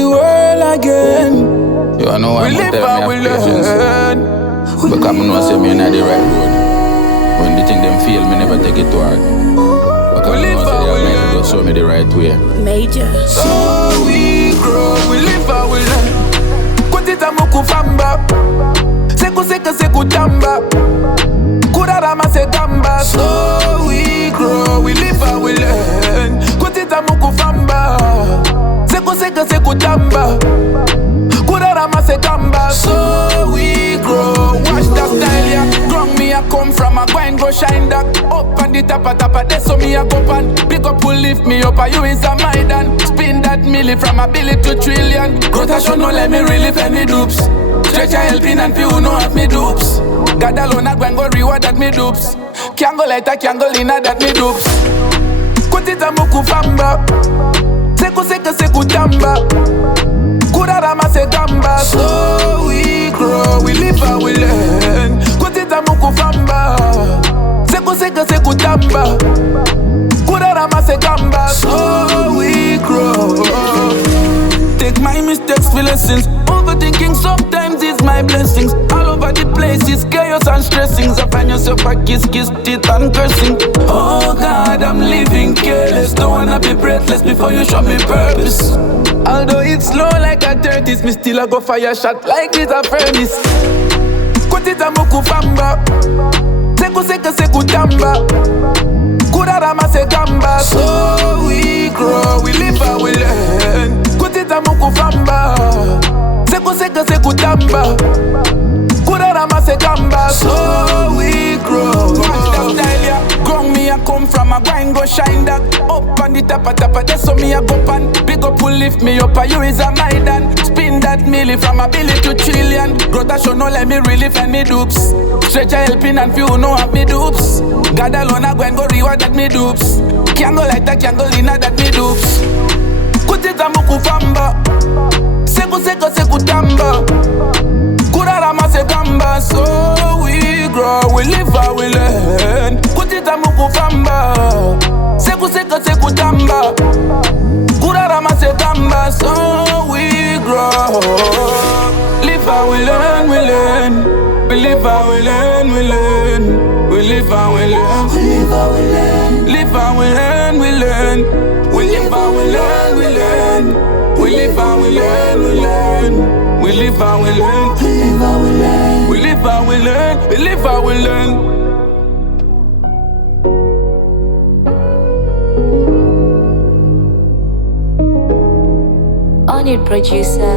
the world again. You know We live and we learn. Because I know say me in the right road. When the thing them fail, me never take it to heart. Because I know say they have to show me the right way. Major. So we grow, we live and we learn. Kutita muku famba, seku tamba. Kurarama se gamba. So we grow, we live and we learn. Kutita muku famba, seku tamba. Kurarama se gamba. So we grow. Watch that style, yeah. Grung me a come from a grind, go shine that. Up on the tapa, that's so me a go pan. Pick up who lift me up, you is a Maidan. Spin that milli from a billion to trillion. Growth a show no let me relieve any dupes. Stretch a helping and few no have me dupes. God alone a go reward that me dupes. Can't go lighter, can't go leaner that me dupes. Kutita muku famba, seku tamba. Kurarama se gamba. So we grow, we live and we learn. Kutita muku famba, seku tamba. Kurarama se gamba. So we grow. Take my mistakes for lessons. Overthinking sometimes is my blessings. All over the place is chaos and stressings. I find yourself a kiss, teeth and cursing. Oh God, I'm living careless. Don't wanna be breathless before you show me purpose. Although it's slow like a 30s, me still a go fire shot like it's a furnace. Kutita muku famba, seku tamba. Kurarama se gamba. So we grow, we live and we learn. Kutita muku famba, seku tamba. Kurarama se gamba. So we grow. Watch that style, yeah. Grung me a come from a grind, go shine that. Up on the tapa, that's so me a go pan. Big up who lift me up, you is a Maidan. Spin that milli from a billion to trillion. Growth a show no let me relieve any dupes. Stretch a helping and few no have me dupes. God alone a go reward that me dupes. Can't go lighter, can't go leaner that me dupes. Kutita muku famba, seku tamba. Kurarama se gamba. So we grow, we live and we learn. Kutita muku famba, seku tamba. Kurarama se gamba. So we grow. Live and we learn, we learn. We live and we learn, we learn. We live and we learn. We live and we learn. Live and we learn, we learn. We live and we learn, we learn. We live and we learn, we learn. We live and we learn. We live and we learn. We live and we learn. On it, producer.